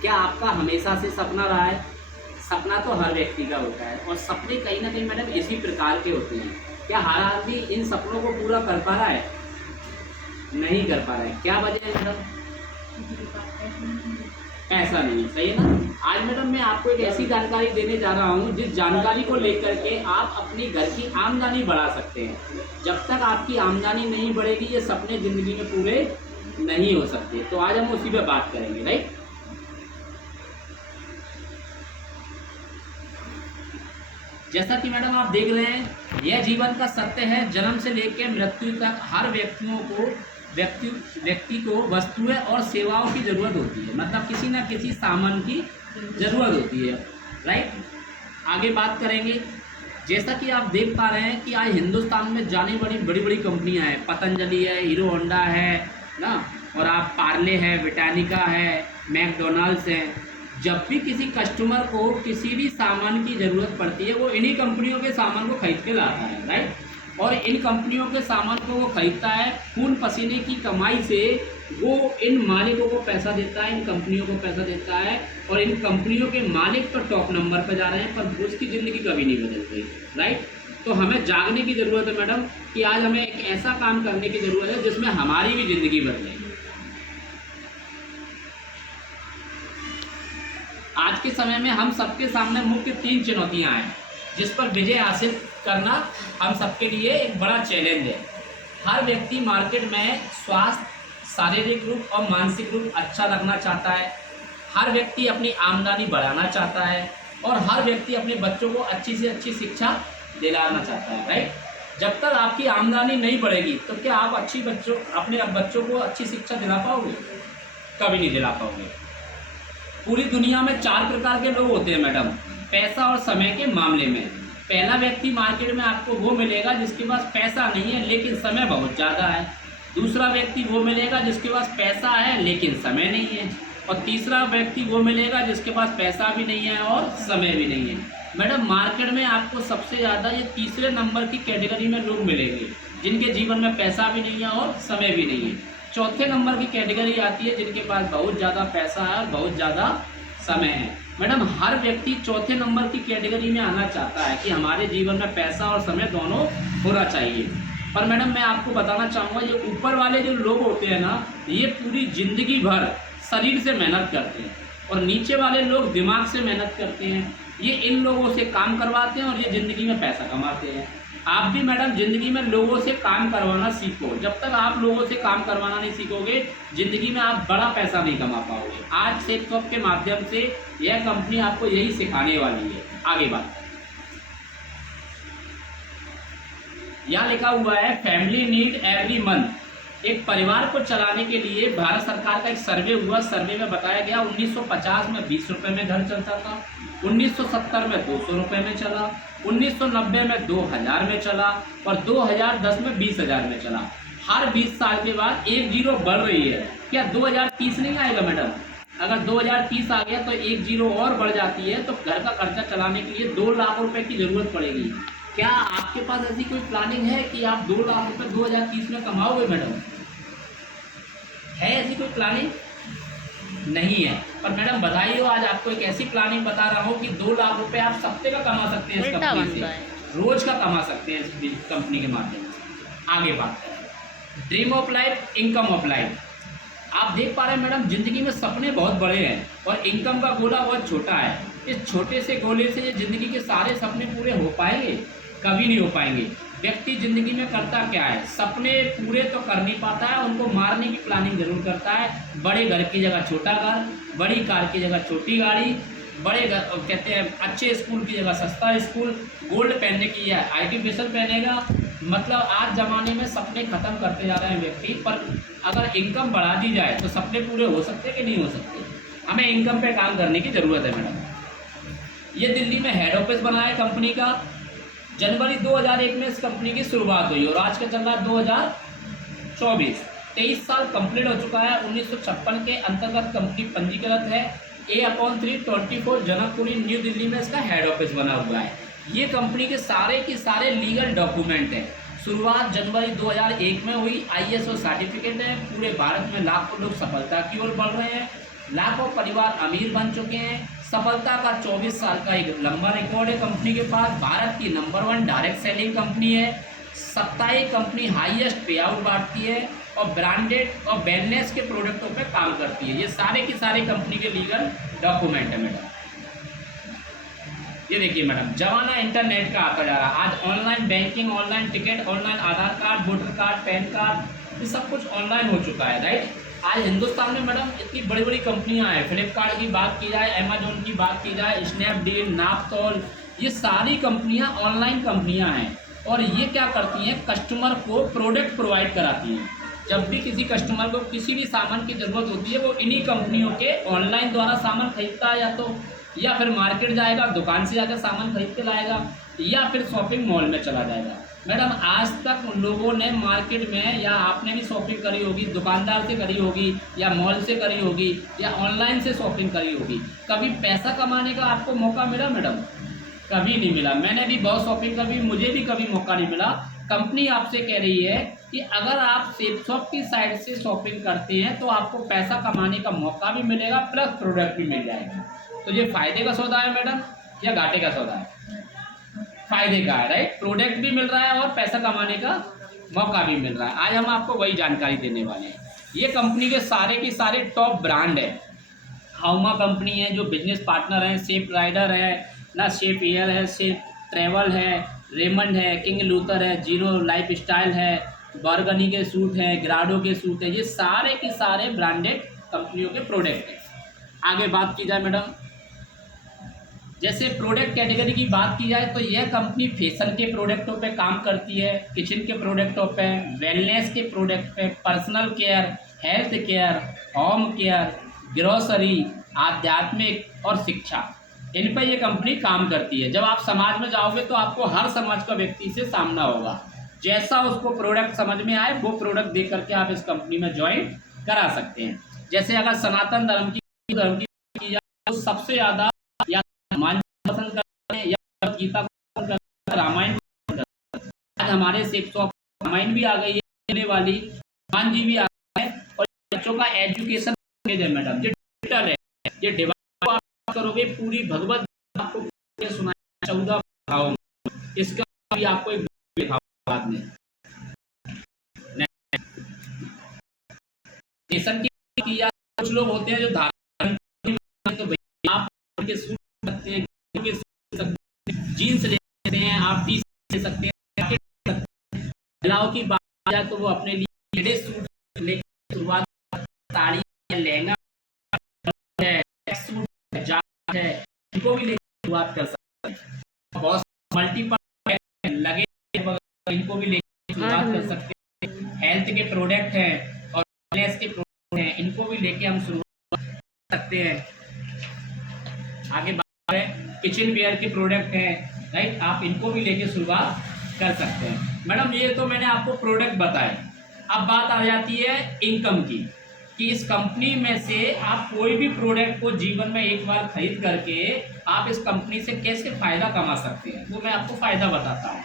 क्या आपका हमेशा से सपना रहा है? सपना तो हर व्यक्ति का होता है और सपने कहीं ना कहीं मैडम इसी प्रकार के होते हैं। क्या हर आदमी इन सपनों को पूरा कर पा रहा है? नहीं कर पा रहा है। क्या वजह है मैडम? ऐसा नहीं है, सही है ना। आज मैडम मैं आपको एक ऐसी जानकारी देने जा रहा हूँ जिस जानकारी को लेकर के आप अपने घर की आमदनी बढ़ा सकते हैं। जब तक आपकी आमदनी नहीं बढ़ेगी ये सपने ज़िंदगी में पूरे नहीं हो सकते। तो आज हम उसी पे बात करेंगे, राइट। जैसा कि मैडम आप देख रहे हैं, यह जीवन का सत्य है। जन्म से लेकर मृत्यु तक हर व्यक्ति को वस्तुएं और सेवाओं की जरूरत होती है, मतलब किसी ना किसी सामान की जरूरत होती है, राइट। आगे बात करेंगे। जैसा कि आप देख पा रहे हैं कि आज हिंदुस्तान में जाने बड़ी बड़ी बड़ी कंपनियां हैं, पतंजलि है, हीरो होंडा है ना, और आप पार्ले है, ब्रिटानिका है, मैकडोनल्ड्स है। जब भी किसी कस्टमर को किसी भी सामान की ज़रूरत पड़ती है वो इन्हीं कंपनियों के सामान को खरीद के लाता है, राइट। और इन कंपनियों के सामान को वो खरीदता है, खून पसीने की कमाई से वो इन मालिकों को पैसा देता है, इन कंपनियों को पैसा देता है। और इन कंपनियों के मालिक तो टॉप नंबर पर जा रहे हैं पर उसकी ज़िंदगी कभी नहीं बदल रही, राइट। तो हमें जागने की ज़रूरत है मैडम कि आज हमें एक ऐसा काम करने की ज़रूरत है जिसमें हमारी भी ज़िंदगी बदले। आज के समय में हम सबके सामने मुख्य 3 चुनौतियां हैं जिस पर विजय हासिल करना हम सबके लिए एक बड़ा चैलेंज है। हर व्यक्ति मार्केट में स्वास्थ्य, शारीरिक रूप और मानसिक रूप अच्छा रखना चाहता है। हर व्यक्ति अपनी आमदनी बढ़ाना चाहता है और हर व्यक्ति अपने बच्चों को अच्छी से अच्छी शिक्षा दिलाना चाहता है, राइट। जब तक आपकी आमदनी नहीं बढ़ेगी तो क्या आप अपने बच्चों को अच्छी शिक्षा दिला पाओगे? कभी नहीं दिला पाओगे। पूरी दुनिया में 4 प्रकार के लोग होते हैं मैडम, पैसा और समय के मामले में। पहला व्यक्ति मार्केट में आपको वो मिलेगा जिसके पास पैसा नहीं है लेकिन समय बहुत ज़्यादा है। दूसरा व्यक्ति वो मिलेगा जिसके पास पैसा है लेकिन समय नहीं है। और तीसरा व्यक्ति वो मिलेगा जिसके पास पैसा भी नहीं है और समय भी नहीं है। मैडम मार्केट में आपको सबसे ज़्यादा ये तीसरे नंबर की कैटेगरी में लोग मिलेंगे जिनके जीवन में पैसा भी नहीं है और समय भी नहीं है। चौथे नंबर की कैटेगरी आती है जिनके पास बहुत ज़्यादा पैसा है और बहुत ज़्यादा समय है। मैडम हर व्यक्ति चौथे नंबर की कैटेगरी में आना चाहता है कि हमारे जीवन में पैसा और समय दोनों होना चाहिए। पर मैडम मैं आपको बताना चाहूँगा ये ऊपर वाले जो लोग होते हैं ना, ये पूरी ज़िंदगी भर शरीर से मेहनत करते हैं और नीचे वाले लोग दिमाग से मेहनत करते हैं। ये इन लोगों से काम करवाते हैं और ये ज़िंदगी में पैसा कमाते हैं। आप भी मैडम ज़िंदगी में लोगों से काम करवाना सीखो। जब तक आप लोगों से काम करवाना नहीं सीखोगे ज़िंदगी में आप बड़ा पैसा नहीं कमा पाओगे। आज सेटटॉप के माध्यम से यह कंपनी आपको यही सिखाने वाली है। आगे बात, यहाँ लिखा हुआ है फैमिली नीड एवरी मंथ। एक परिवार को चलाने के लिए भारत सरकार का एक सर्वे हुआ। सर्वे में बताया गया 1950 में 20 रुपये में घर चलता था, 1970 में 200 रुपये में चला, 1990 में 2000 में चला और 2010 में 20,000 में चला। हर 20 साल के बाद एक जीरो बढ़ रही है। क्या 2030 नहीं आएगा मैडम? अगर 2030 आ गया तो एक जीरो और बढ़ जाती है तो घर का खर्चा चलाने के लिए 2 लाख रुपए की ज़रूरत पड़ेगी। क्या आपके पास ऐसी कोई प्लानिंग है कि आप 2 लाख रुपए 2030 में कमाओगे मैडम? है ऐसी कोई प्लानिंग? नहीं है। पर मैडम बधाई हो, आज आपको एक ऐसी प्लानिंग बता रहा हूँ कि 2 लाख रुपए आप सप्ते का कमा सकते हैं इस कंपनी से, रोज का कमा सकते हैं इस कंपनी के माध्यम से। आगे बात करें, dream of life, income of life. आप देख पा रहे हैं मैडम जिंदगी में सपने बहुत बड़े हैं और इनकम का गोला बहुत छोटा है। इस छोटे से गोले से ये जिंदगी के सारे सपने पूरे हो पाएंगे? कभी नहीं हो पाएंगे। व्यक्ति जिंदगी में करता क्या है, सपने पूरे तो कर नहीं पाता है, उनको मारने की प्लानिंग जरूर करता है। बड़े घर की जगह छोटा घर, बड़ी कार की जगह छोटी गाड़ी, बड़े कहते हैं अच्छे स्कूल की जगह सस्ता स्कूल, गोल्ड पहनने की है आर्टिफिशियल पहनेगा। मतलब आज ज़माने में सपने ख़त्म करते जा रहे हैं व्यक्ति। पर अगर इनकम बढ़ा दी जाए तो सपने पूरे हो सकते कि नहीं हो सकते? हमें इनकम पे काम करने की ज़रूरत है मैडम। ये दिल्ली में हेड ऑफिस बना है कंपनी का। जनवरी 2001 में इस कंपनी की शुरुआत हुई और आज का चल रहा है 2024। 23 साल कंप्लीट हो चुका है। 1956 के अंतर्गत कंपनी पंजीकृत है। A/324 जनकपुरी न्यू दिल्ली में इसका हेड ऑफिस बना हुआ है। ये कंपनी के सारे लीगल डॉक्यूमेंट हैं। शुरुआत जनवरी 2001 में हुई। ISO सर्टिफिकेट है। पूरे भारत में लाखों लोग सफलता की ओर बढ़ रहे हैं। लाखों परिवार अमीर बन चुके हैं। सफलता का 24 साल का एक लंबा रिकॉर्ड है कंपनी के पास। भारत की नंबर 1 डायरेक्ट सेलिंग कंपनी है। साप्ताहिक कंपनी हाईएस्ट पे आउट बांटती है और ब्रांडेड और वेलनेस के प्रोडक्टों पे काम करती है। ये सारे की सारी कंपनी के लीगल डॉक्यूमेंट है मैडम। ये देखिए मैडम, जमाना इंटरनेट का आता जा रहा है। आज online banking, online ticket, online Aadhaar card, voter card, PAN card, ये सब कुछ ऑनलाइन हो चुका है, राइट। आज हिंदुस्तान में मैडम इतनी बड़ी बड़ी कंपनियां हैं। फ्लिपकार्ट की बात की जाए, अमेजोन की बात की जाए, स्नैपडील, नापतोल, ये सारी कंपनियां ऑनलाइन कंपनियां हैं। और ये क्या करती हैं, कस्टमर को प्रोडक्ट प्रोवाइड कराती हैं। जब भी किसी कस्टमर को किसी भी सामान की ज़रूरत होती है, वो इन्हीं कंपनियों के ऑनलाइन द्वारा सामान खरीदता है, या फिर मार्केट जाएगा, दुकान से जाकर सामान खरीद के लाएगा, या फिर शॉपिंग मॉल में चला जाएगा। मैडम आज तक लोगों ने मार्केट में, या आपने भी शॉपिंग करी होगी, दुकानदार से करी होगी, या मॉल से करी होगी, या ऑनलाइन से शॉपिंग करी होगी, कभी पैसा कमाने का आपको मौका मिला मैडम? कभी नहीं मिला। मैंने भी बहुत शॉपिंग करी, मुझे भी कभी मौका नहीं मिला। कंपनी आपसे कह रही है कि अगर आप सेपसॉप की साइड से शॉपिंग करते हैं तो आपको पैसा कमाने का मौका भी मिलेगा, प्लस प्रोडक्ट भी मिल जाएगा। तो ये फायदे का सौदा है मैडम या घाटे का सौदा है? फायदे का है, राइट। प्रोडक्ट भी मिल रहा है और पैसा कमाने का मौका भी मिल रहा है। आज हम आपको वही जानकारी देने वाले हैं। ये कंपनी के सारे की सारे टॉप ब्रांड है। हाउमा कंपनी है जो बिजनेस पार्टनर है, सेफ राइडर है ना, सेफ एयर है, सेफ ट्रेवल है, रेमंड है, किंग लूथर है, जीरो लाइफ स्टाइल है, बर्गनी के सूट हैं, ग्राडो के सूट है। ये सारे के सारे ब्रांडेड कंपनियों के प्रोडक्ट हैं। आगे बात की जाए मैडम, जैसे प्रोडक्ट कैटेगरी की बात की जाए तो यह कंपनी फैशन के प्रोडक्टों पे काम करती है, किचन के प्रोडक्टों पे, वेलनेस के प्रोडक्ट पे, personal care, health care, home care, grocery, आध्यात्मिक और शिक्षा, इन पर यह कंपनी काम करती है। जब आप समाज में जाओगे तो आपको हर समाज का व्यक्ति से सामना होगा। जैसा उसको प्रोडक्ट समझ में आए वो प्रोडक्ट देख करके आप इस कंपनी में ज्वाइन करा सकते हैं। जैसे अगर सनातन धर्म की जाए तो सबसे ज़्यादा या हनुमान पसंद करते हैं या गीता को पसंद करते हैं, रामायण को पसंद करते हैं। आज हमारे शॉप रामायण भी आ गई है, लेने वाली हनुमान जी भी आ गए हैं। और बच्चों का एजुकेशन है मैडम, ये डिजिटल है। ये डिवाइस को आप करोगे, पूरी भगवत आपको सुनाया 14 भाव में। इसका भी आपको एक बाद में नेशन की या कुछ लोग होते हैं जो धारण, तो भैया आप के सूट सकते हैं, जीन्स ले सकते हैं, आप टी शर्ट ले सकते हैं। महिलाओं की बात जाए तो वो अपने लिए लेडीज सूट लेकर शुरुआत, साड़ी है, लहंगा है, सूट है, जैकेट है, इनको भी लेकर शुरुआत कर सकते हैं। बहुत मल्टीपल लगे इनको भी लेकर शुरुआत कर सकते हैं। हेल्थ के प्रोडक्ट हैं और वेलनेस के प्रोडक्ट हैं, इनको भी लेके हम शुरुआत कर सकते हैं। आगे बात है किचन वेयर के प्रोडक्ट हैं, राइट, आप इनको भी लेके शुरुआत कर सकते हैं। मैडम ये तो मैंने आपको प्रोडक्ट बताए। अब बात आ जाती है इनकम की, कि इस कंपनी में से आप कोई भी प्रोडक्ट को जीवन में एक बार खरीद करके आप इस कंपनी से कैसे फ़ायदा कमा सकते हैं, वो मैं आपको फ़ायदा बताता हूँ,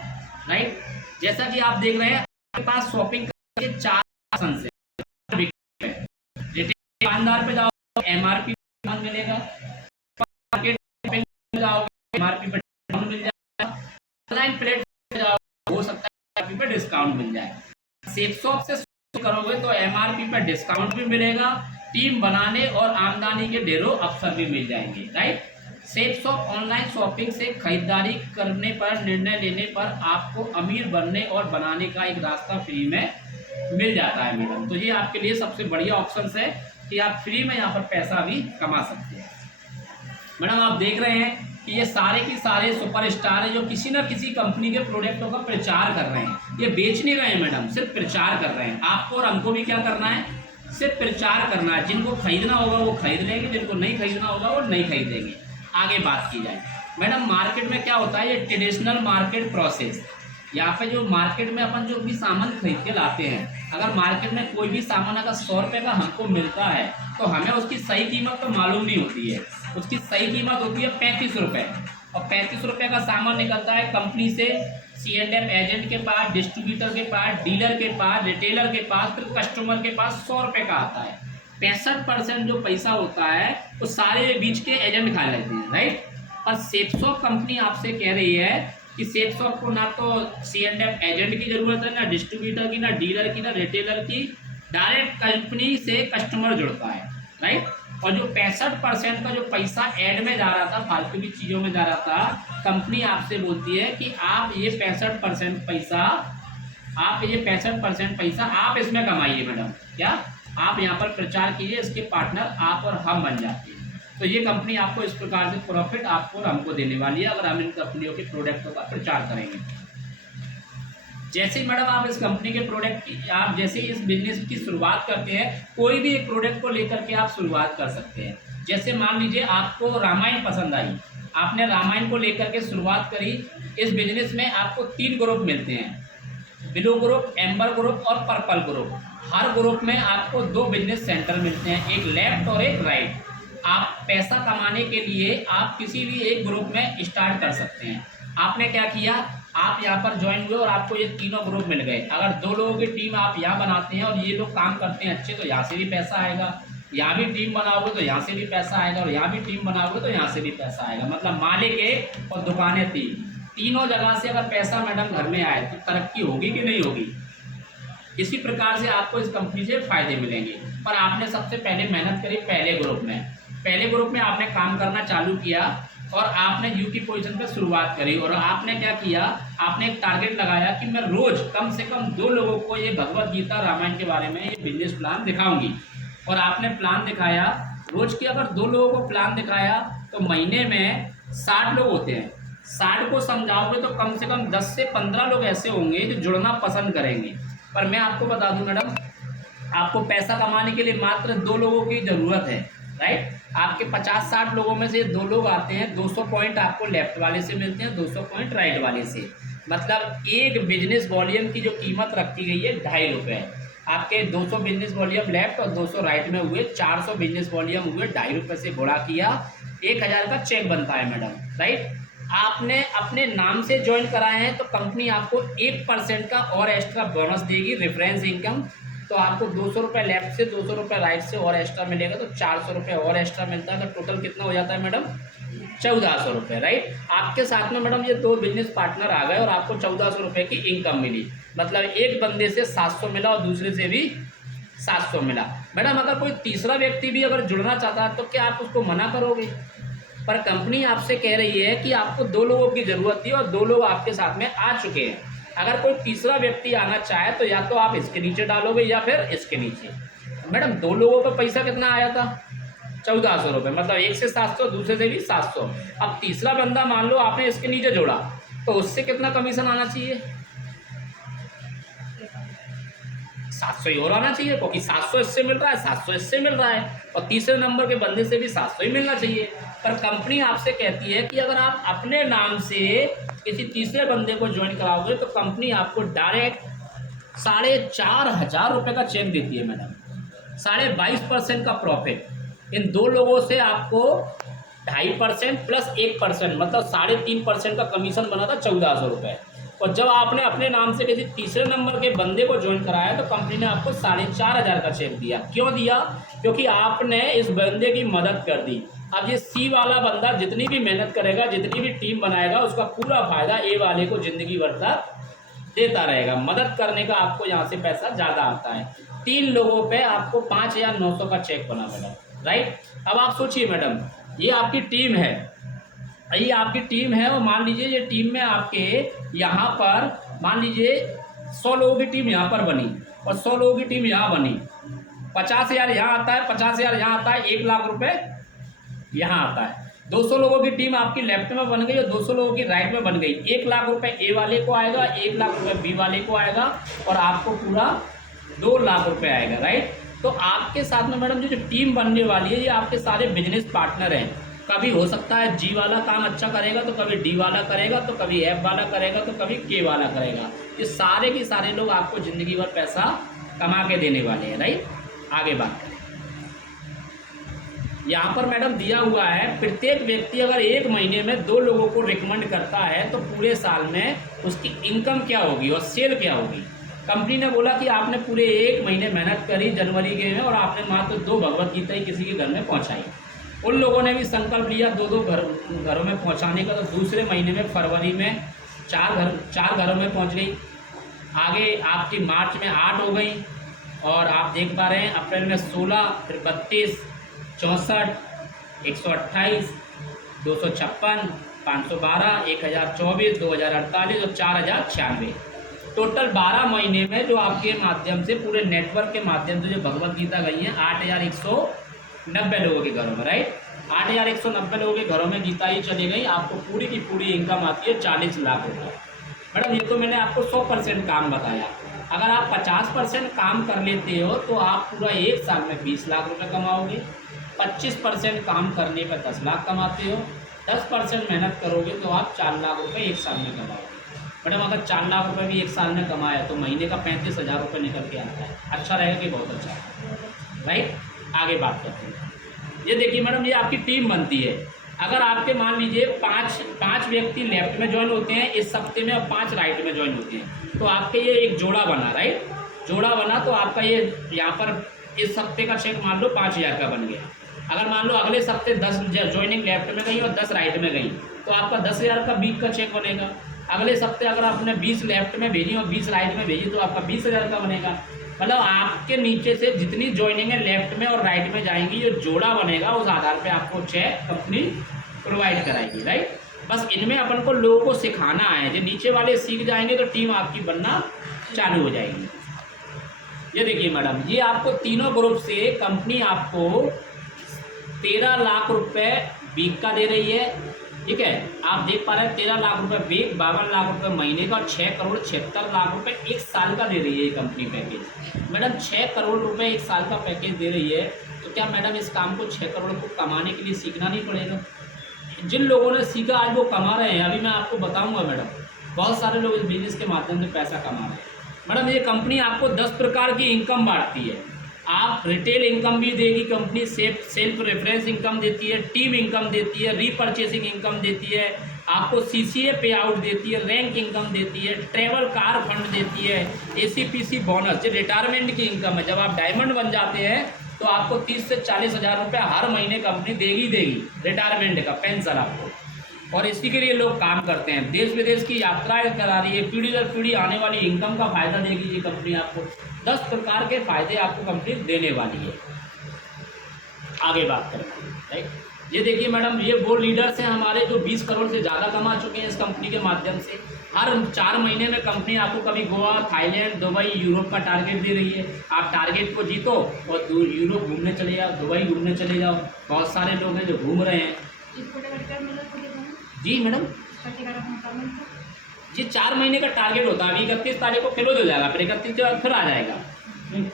राइट। जैसा कि आप देख रहे हैं आपके पास शॉपिंग के 4 ऑप्शन है। रिटेल दुकानदार पे जाओ एमआरपी मिलेगा, मार्केट पे जाओगे एमआरपी पे डिस्काउंट मिल जाएगा, ऑनलाइन प्लेटफॉर्म पे जाओ हो सकता है एमआरपी पे डिस्काउंट मिल जाए। सेपसॉप से करोगे तो एमआरपी पे डिस्काउंट भी मिलेगा, टीम बनाने और आमदनी के ढेरों अवसर भी मिल जाएंगे, राइट। सेपसॉप ऑनलाइन शॉपिंग से खरीदारी करने पर, निर्णय लेने पर आपको अमीर बनने और बनाने का एक रास्ता फ्री में मिल जाता है मैडम। तो ये आपके लिए सबसे बढ़िया ऑप्शन है कि आप फ्री में यहाँ पर पैसा भी कमा सकते हैं। मैडम आप देख रहे हैं कि ये सारे के सारे सुपरस्टार हैं जो किसी न किसी कंपनी के प्रोडक्टों का प्रचार कर रहे हैं। ये बेच नहीं रहे हैं मैडम, सिर्फ प्रचार कर रहे हैं। आपको और हमको भी क्या करना है, सिर्फ प्रचार करना है। जिनको खरीदना होगा वो खरीद लेंगे, जिनको नहीं खरीदना होगा वो नहीं खरीदेंगे। आगे बात की जाए मैडम, मार्केट में क्या होता है, ये ट्रेडिशनल मार्केट प्रोसेस। यहाँ पे जो मार्केट में अपन जो भी सामान खरीद के लाते हैं, अगर मार्केट में कोई भी सामान अगर 100 रुपये का हमको मिलता है तो हमें उसकी सही कीमत तो मालूम नहीं होती है। उसकी सही कीमत होती है 35 रुपये, और 35 रुपये का सामान निकलता है कंपनी से C&F एजेंट के पास, डिस्ट्रीब्यूटर के पास, डीलर के पास, रिटेलर के पास, फिर कस्टमर के पास 100 रुपये का आता है। 65% जो पैसा होता है वो सारे बीच के एजेंट खा लेते हैं, राइट। और सेप्सॉक कंपनी आपसे कह रही है कि सेप्सॉक को ना तो C&F एजेंट की जरूरत है, ना डिस्ट्रीब्यूटर की, ना डीलर की, ना रिटेलर की, डायरेक्ट कंपनी से कस्टमर जुड़ता है, राइट। और जो 65% का जो पैसा ऐड में जा रहा था, फालतू की चीज़ों में जा रहा था, कंपनी आपसे बोलती है कि आप ये 65% पैसा आप इसमें कमाइए मैडम। क्या आप यहाँ पर प्रचार कीजिए, इसके पार्टनर आप और हम बन जाते हैं। तो ये कंपनी आपको इस प्रकार से प्रॉफिट आपको और हमको देने वाली है अगर हम इन कंपनियों के प्रोडक्टों का प्रचार करेंगे। जैसे ही मैडम आप इस कंपनी के प्रोडक्ट की, आप जैसे ही इस बिजनेस की शुरुआत करते हैं, कोई भी एक प्रोडक्ट को लेकर के आप शुरुआत कर सकते हैं। जैसे मान लीजिए आपको रामायण पसंद आई, आपने रामायण को लेकर के शुरुआत करी। इस बिजनेस में आपको 3 ग्रुप मिलते हैं, ब्लू ग्रुप, एम्बर ग्रुप और पर्पल ग्रुप। हर ग्रुप में आपको 2 बिजनेस सेंटर मिलते हैं, एक लेफ्ट और एक राइट। आप पैसा कमाने के लिए आप किसी भी एक ग्रुप में स्टार्ट कर सकते हैं। आपने क्या किया, आप यहाँ पर ज्वाइन हुए और आपको ये तीनों ग्रुप मिल गए। अगर 2 लोगों की टीम आप यहाँ बनाते हैं और ये लोग काम करते हैं अच्छे, तो यहाँ से भी पैसा आएगा। यहाँ भी टीम बनाओगे तो यहाँ से भी पैसा आएगा, और यहाँ भी टीम बनाओगे तो यहाँ से भी पैसा आएगा। मतलब मालिक एक और दुकानें 3, तीनों जगह से अगर पैसा मैडम घर में आए तो तरक्की होगी कि नहीं होगी। इसी प्रकार से आपको इस कंपनी से फायदे मिलेंगे। पर आपने सबसे पहले मेहनत करी पहले ग्रुप में आपने काम करना चालू किया और आपने यू की पोजीशन पर शुरुआत करी। और आपने क्या किया, आपने एक टारगेट लगाया कि मैं रोज कम से कम 2 लोगों को ये भगवत गीता रामायण के बारे में ये बिजनेस प्लान दिखाऊंगी। और आपने प्लान दिखाया, रोज के अगर 2 लोगों को प्लान दिखाया तो महीने में 60 लोग होते हैं। 60 को समझाओगे तो कम से कम 10 से 15 लोग ऐसे होंगे जो जुड़ना पसंद करेंगे। पर मैं आपको बता दूं मैडम, आपको पैसा कमाने के लिए मात्र 2 लोगों की ज़रूरत है, राइट। आपके 50-60 लोगों में से 2 लोग आते हैं, 200 पॉइंट आपको लेफ्ट वाले से मिलते हैं, 200 पॉइंट राइट वाले से। मतलब एक बिजनेस वॉल्यूम की जो कीमत रखी गई है 2.5 रुपये। आपके 200 बिजनेस वॉल्यूम लेफ्ट और 200 राइट में हुए, 400 बिजनेस वॉल्यूम हुए, 2.5 रुपये से गुणा किया, 1000 का चेक बनता है मैडम, राइट। आपने अपने नाम से ज्वाइन कराए हैं तो कंपनी आपको 1% का और एक्स्ट्रा बोनस देगी, रेफरेंस इनकम। तो आपको 200 रुपये लेफ्ट से, 200 रुपये राइट से और एक्स्ट्रा मिलेगा, तो 400 रुपये और एक्स्ट्रा मिलता है। तो टोटल कितना हो जाता है मैडम, 1400 रुपये, राइट। आपके साथ में मैडम ये 2 बिजनेस पार्टनर आ गए और आपको 1400 रुपये की इनकम मिली। मतलब एक बंदे से 700 मिला और दूसरे से भी 700 मिला। मैडम अगर कोई तीसरा व्यक्ति भी अगर जुड़ना चाहता है तो क्या आप उसको मना करोगे? पर कंपनी आपसे कह रही है कि आपको 2 लोगों की ज़रूरत थी और 2 लोग आपके साथ में आ चुके हैं। अगर कोई तीसरा व्यक्ति आना चाहे तो या तो आप इसके नीचे डालोगे या फिर इसके नीचे। मैडम 2 लोगों का पैसा कितना आया था, 1400 रुपये। मतलब एक से 700, दूसरे से भी 700। अब तीसरा बंदा मान लो आपने इसके नीचे जोड़ा तो उससे कितना कमीशन आना चाहिए, 700 ही और आना चाहिए, क्योंकि 700 इससे मिल रहा है, 700 इससे मिल रहा है, और तीसरे नंबर के बंदे से भी 700 ही मिलना चाहिए। पर कंपनी आपसे कहती है कि अगर आप अपने नाम से किसी तीसरे बंदे को ज्वाइन कराओगे तो कंपनी आपको डायरेक्ट 4500 रुपये का चेक देती है मैडम। 22.5% का प्रॉफिट। इन 2 लोगों से आपको 2.5% प्लस 1%, मतलब 3.5% का कमीशन बना था 1400 रुपये। और जब आपने अपने नाम से किसी तीसरे नंबर के बंदे को ज्वाइन कराया तो कंपनी ने आपको 4500 का चेक दिया। क्यों दिया? क्योंकि आपने इस बंदे की मदद कर दी। अब ये सी वाला बंदा जितनी भी मेहनत करेगा, जितनी भी टीम बनाएगा, उसका पूरा फायदा ए वाले को जिंदगी भर तक देता रहेगा। मदद करने का आपको यहाँ से पैसा ज़्यादा आता है। 3 लोगों पे आपको 5900 का चेक बना मैडम, राइट। अब आप सोचिए मैडम, ये आपकी टीम है, और मान लीजिए ये टीम में आपके यहाँ पर मान लीजिए 100 लोगों की टीम यहाँ पर बनी और 100 लोगों की टीम यहाँ बनी। 50,000 यहाँ आता है, 50,000 यहाँ आता है, 1 लाख रुपए यहाँ आता है। 200 लोगों की टीम आपकी लेफ्ट में बन गई और 200 लोगों की राइट में बन गई। 1 लाख रुपए ए वाले को आएगा, 1 लाख रुपए बी वाले को आएगा, और आपको पूरा 2 लाख रुपए आएगा, राइट। तो आपके साथ में मैडम जो टीम बनने वाली है ये आपके सारे बिजनेस पार्टनर हैं। कभी हो सकता है जी वाला काम अच्छा करेगा तो कभी डी वाला करेगा, तो कभी एफ वाला करेगा, तो कभी के वाला करेगा। ये सारे के सारे लोग आपको जिंदगी भर पैसा कमा के देने वाले हैं, राइट। आगे बात करें, यहाँ पर मैडम दिया हुआ है प्रत्येक व्यक्ति अगर 1 महीने में 2 लोगों को रिकमेंड करता है तो पूरे साल में उसकी इनकम क्या होगी और सेल क्या होगी। कंपनी ने बोला कि आपने पूरे 1 महीने मेहनत करी जनवरी के में और आपने मात्र 2 भगवत गीता ही किसी के घर में पहुंचाई। उन लोगों ने भी संकल्प लिया 2-2 घरों में पहुंचाने का, तो दूसरे महीने में फरवरी में 4 घरों में पहुंच गई। आगे आपकी मार्च में 8 हो गई और आप देख पा रहे हैं अप्रैल में 16, फिर 32, 64, 128, 256, 512, 1024, 2048 और 4096। टोटल 12 महीने में जो आपके माध्यम से पूरे नेटवर्क के माध्यम से जो भगवत गीता गई है 8190 लोगों के घरों में, राइट। 8190 लोगों के घरों में गीता ही चली गई। आपको पूरी की पूरी इनकम आती है 40 लाख रुपये। मैडम ये तो मैंने आपको 100% काम बताया। अगर आप 50% काम कर लेते हो तो आप पूरा 1 साल में 20 लाख रुपये कमाओगे। 25% काम करने पर 10 लाख कमाते हो। 10% मेहनत करोगे तो आप 4 लाख रुपये 1 साल में कमाओगे। मैडम अगर 4 लाख रुपये भी 1 साल में कमाया तो महीने का 35,000 रुपये निकल के आता है। अच्छा रहेगा कि बहुत अच्छा है, राइट। आगे बात करते हैं। ये देखिए मैडम, ये आपकी टीम बनती है। अगर आपके मान लीजिए पाँच व्यक्ति लेफ्ट में ज्वाइन होते हैं इस हफ्ते में और 5 राइट में ज्वाइन होते हैं, तो आपके ये एक जोड़ा बना, राइट। जोड़ा बना तो आपका ये यहाँ पर इस हफ्ते का चेक मान लो 5,000 का बन गया। अगर मान लो अगले हफ्ते 10 ज्वाइनिंग लेफ्ट में गई और 10 राइट में गई तो आपका 10,000 का वीक का चेक बनेगा। अगले हफ्ते अगर आपने 20 लेफ्ट में भेजी और 20 राइट में भेजी तो आपका 20,000 का बनेगा। मतलब आपके नीचे से जितनी ज्वाइनिंग है लेफ्ट में और राइट में जाएंगी, जो जोड़ा बनेगा उस आधार पे आपको चेक कंपनी प्रोवाइड कराएगी, राइट। बस इनमें अपन को लोगों को सिखाना है। जो नीचे वाले सीख जाएंगे तो टीम आपकी बनना चालू हो जाएगी। ये देखिए मैडम, ये आपको तीनों ग्रुप से कंपनी आपको 13 लाख रुपए वीक का दे रही है, ठीक है। आप देख पा रहे हैं 13 लाख रुपए वीक, 52 लाख रुपए महीने का और 6,76,00,000 रुपए 1 साल का दे रही है ये कंपनी पैकेज। मैडम 6 करोड़ रुपए 1 साल का पैकेज दे रही है, तो क्या मैडम इस काम को 6 करोड़ को कमाने के लिए सीखना नहीं पड़ेगा? जिन लोगों ने सीखा आज वो कमा रहे हैं। अभी मैं आपको बताऊंगा मैडम, बहुत सारे लोग इस बिजनेस के माध्यम से पैसा कमा रहे हैं। मैडम ये कंपनी आपको 10 प्रकार की इनकम बांटती है। आप रिटेल इनकम भी देगी कंपनी, सेल्फ रेफरेंस इनकम देती है, टीम इनकम देती है, रीपर्चेसिंग इनकम देती है, आपको सीसीए पे आउट देती है, रैंक इनकम देती है, ट्रेवल कार फंड देती है, एसीपीसी बोनस, जो रिटायरमेंट की इनकम है। जब आप डायमंड बन जाते हैं तो आपको 30 से 40 हज़ार रुपये हर महीने कंपनी देगी रिटायरमेंट का पेंशन आपको। और इसी के लिए लोग काम करते हैं। देश विदेश की यात्राएं करा रही है, पीढ़ी दर पीढ़ी आने वाली इनकम का फायदा देगी ये कंपनी आपको। 10 प्रकार के फायदे आपको कंपनी देने वाली है। आगे बात करें, राइट। ये देखिए मैडम, ये वो लीडर्स हैं हमारे जो 20 करोड़ से ज़्यादा कमा चुके हैं इस कंपनी के माध्यम से। हर 4 महीने में कंपनी आपको कभी गोवा, थाईलैंड, दुबई, यूरोप का टारगेट दे रही है। आप टारगेट को जीतो और यूरोप घूमने चले जाओ, दुबई घूमने चले जाओ। बहुत सारे लोग हैं जो घूम रहे हैं। जी मैडम, ये 4 महीने का टारगेट होता है। अभी 31 तारीख को क्लोज हो जाएगा, फिर 31 के बाद फिर आ जाएगा।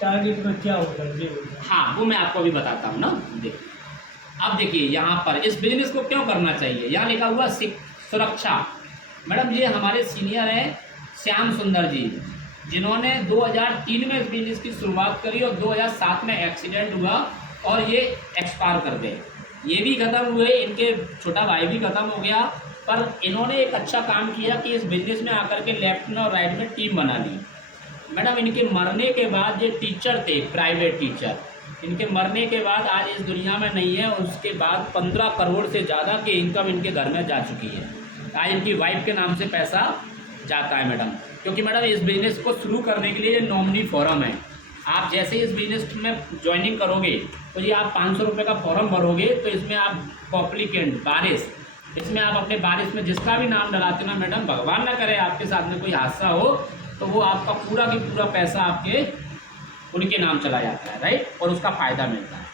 टारगेट में क्या होता है? हाँ वो मैं आपको अभी बताता हूँ ना। देखिए अब देखिए यहाँ पर इस बिजनेस को क्यों करना चाहिए, यहाँ लिखा हुआ सुरक्षा। मैडम ये हमारे सीनियर हैं श्याम सुंदर जी, जिन्होंने 2003 में इस बिजनेस की शुरुआत करी और 2007 में एक्सीडेंट हुआ और ये एक्सपायर कर गए। ये भी ख़त्म हुए, इनके छोटा भाई भी ख़त्म हो गया, पर इन्होंने एक अच्छा काम किया कि इस बिजनेस में आकर के लेफ्ट में और राइट में टीम बना ली। मैडम इनके मरने के बाद ये टीचर थे, प्राइवेट टीचर, इनके मरने के बाद आज इस दुनिया में नहीं है। उसके बाद 15 करोड़ से ज़्यादा की इनकम इनके घर में जा चुकी है। आज इनकी वाइफ के नाम से पैसा जाता है मैडम, क्योंकि मैडम इस बिज़नेस को शुरू करने के लिए ये नॉमिनी फॉर्म है। आप जैसे इस बिज़नेस में ज्वाइनिंग करोगे तो ये आप 500 रुपये का फॉर्म भरोगे, तो इसमें आप पॉप्लिकेंट बारिश, इसमें आप अपने बारिश में जिसका भी नाम डलाते ना मैडम, भगवान ना करे आपके साथ में कोई हादसा हो तो वो आपका पूरा की पूरा पैसा आपके उनके नाम चला जाता है, राइट, और उसका फ़ायदा मिलता है।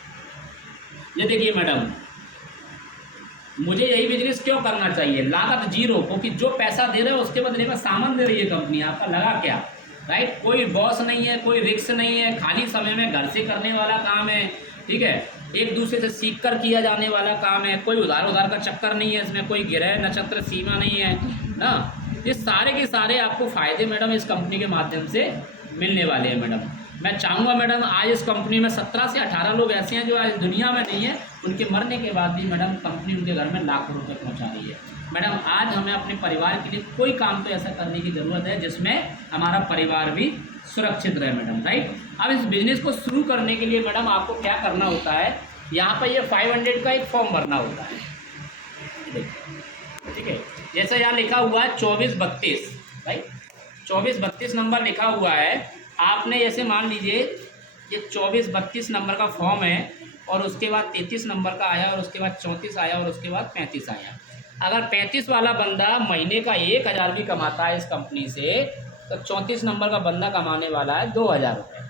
ये देखिए मैडम, मुझे यही बिजनेस क्यों करना चाहिए, लागत जीरो, क्योंकि जो पैसा दे रहे हो उसके बदले में सामान दे रही है कंपनी, आपका लगा क्या, राइट। कोई बॉस नहीं है, कोई रिस्क नहीं है, खाली समय में घर से करने वाला काम है, ठीक है। एक दूसरे से सीख कर किया जाने वाला काम है, कोई उधार का चक्कर नहीं है, इसमें कोई ग्रह नक्षत्र सीमा नहीं है ना। ये सारे के सारे आपको फ़ायदे मैडम इस कंपनी के माध्यम से मिलने वाले हैं मैडम। मैं चाहूँगा मैडम, आज इस कंपनी में 17 से 18 लोग ऐसे हैं जो आज दुनिया में नहीं है, उनके मरने के बाद भी मैडम कंपनी उनके घर में लाखों रुपए पहुंचा रही है। मैडम आज हमें अपने परिवार के लिए कोई काम तो ऐसा करने की ज़रूरत है जिसमें हमारा परिवार भी सुरक्षित रहे मैडम, राइट। अब इस बिजनेस को शुरू करने के लिए मैडम आपको क्या करना होता है, यहाँ पर ये 500 का एक फॉर्म भरना होता है, देखिए, ठीक है। जैसे यहाँ लिखा हुआ है 2432, राइट, 2432 नंबर लिखा हुआ है। आपने जैसे मान लीजिए ये 2432 नंबर का फॉर्म है और उसके बाद 33 नंबर का आया और उसके बाद 34 आया और उसके बाद 35 आया। अगर 35 वाला बंदा महीने का 1000 भी कमाता है इस कंपनी से, तो 34 नंबर का बंदा कमाने वाला है 2000 रुपये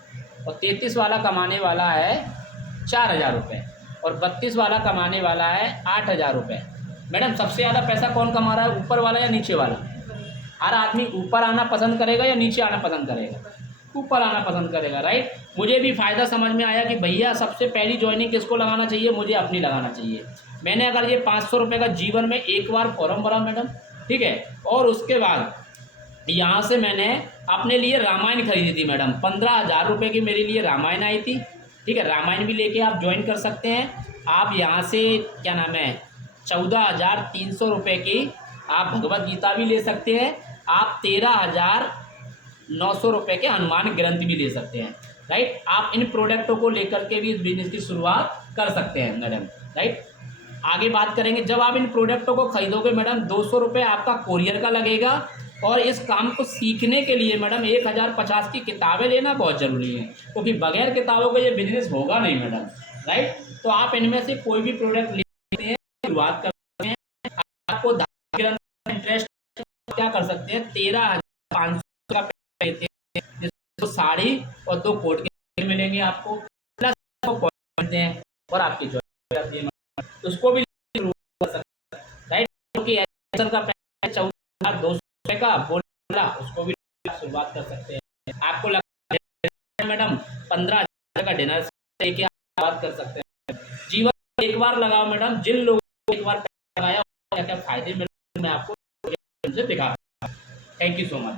और 33 वाला कमाने वाला है 4000 रुपये और 32 वाला कमाने वाला है 8000 रुपये। मैडम सबसे ज़्यादा पैसा कौन कमा रहा है, ऊपर वाला या नीचे वाला? हर आदमी ऊपर आना पसंद करेगा या नीचे आना पसंद करेगा? ऊपर आना पसंद करेगा, राइट। मुझे भी फ़ायदा समझ में आया कि भैया सबसे पहली ज्वाइनिंग किसको लगाना चाहिए, मुझे अपनी लगाना चाहिए। मैंने अगर ये 500 रुपये का जीवन में एक बार फॉर्म भरा मैडम, ठीक है, और उसके बाद यहाँ से मैंने अपने लिए रामायण खरीदी थी मैडम, 15,000 रुपये की मेरे लिए रामायण आई थी, ठीक है। रामायण भी लेके आप ज्वाइन कर सकते हैं। आप यहाँ से क्या नाम है 14,300 रुपये की आप भगवत गीता भी ले सकते हैं। आप 13,900 रुपये के हनुमान ग्रंथ भी ले सकते हैं, राइट। आप इन प्रोडक्टों को लेकर के भी इस बिजनेस की शुरुआत कर सकते हैं मैडम, राइट। आगे बात करेंगे, जब आप इन प्रोडक्टों को खरीदोगे मैडम 200 रुपये आपका कोरियर का लगेगा और इस काम को सीखने के लिए मैडम 1050 की किताबें लेना बहुत ज़रूरी है, क्योंकि बगैर किताबों का ये बिजनेस होगा नहीं मैडम, राइट। तो आप इनमें से कोई भी प्रोडक्ट ले सकते हैं, शुरुआत कर सकते हैं। आपको इंटरेस्ट क्या कर सकते हैं, 13,500 का देते हैं, जिसको साड़ी और 2 कोट के मिलेंगे आपको, प्लस देते हैं और आपकी जो उसको भी कर सकते हैं, राइट। क्योंकि का 14,200 रुपये का बोला, उसको भी शुरुआत कर सकते हैं। आपको लगता है मैडम 15,000 का डिनर लेके आप बात कर सकते हैं। जीवन एक बार लगाओ मैडम, जिन लोगों को एक बार लगाया क्या क्या फायदे मिले मैं आपको दिखा। Thank you so much.